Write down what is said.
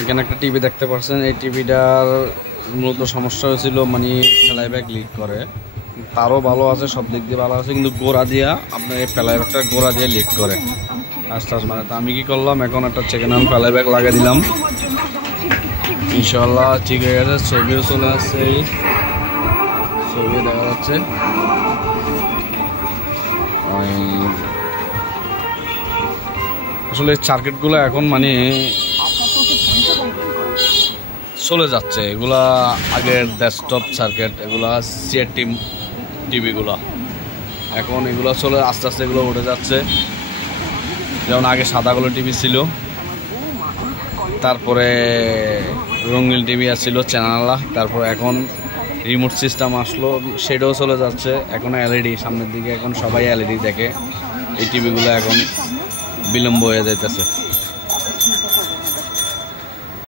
এখানে একটা টিভি দেখতে পাচ্ছেন। এই টিভিটার মূলত সমস্যা হয়েছিল মানে ফ্লাইব্যাক লিক করে। তারও ভালো আছে, সব দিক দিয়ে ভালো আছে, কিন্তু গোড়া দিয়া আপনার এই ফ্লাইব্যাকটা গোড়া দিয়ে লিক করে আস্তে আস্তে। মানে তো আমি কি করলাম, এখন একটা সেকেন্ড হ্যান্ড ফ্লাইব্যাক লাগিয়ে দিলাম, ইনশাল্লাহ ঠিক হয়ে গেছে। ছবিও চলে আসছে, ছবিও দেখা যাচ্ছে। আসলে সার্কিটগুলো এখন মানে চলে যাচ্ছে, এগুলা আগের ডেস্কটপ সার্কিট, এগুলা সিআর টিভিগুলো এখন এগুলো চলে আস্তে আস্তে এগুলো উঠে যাচ্ছে। যেমন আগে সাদাগুলো টিভি ছিল, তারপরে রঙিন টিভি আসছিল চ্যানেলা, তারপর এখন রিমোট সিস্টেম আসলো, সেটাও চলে যাচ্ছে। এখন এলইডি সামনের দিকে, এখন সবাই এলইডি দেখে। এই টিভিগুলো এখন বিলম্ব হয়ে যাইতেছে।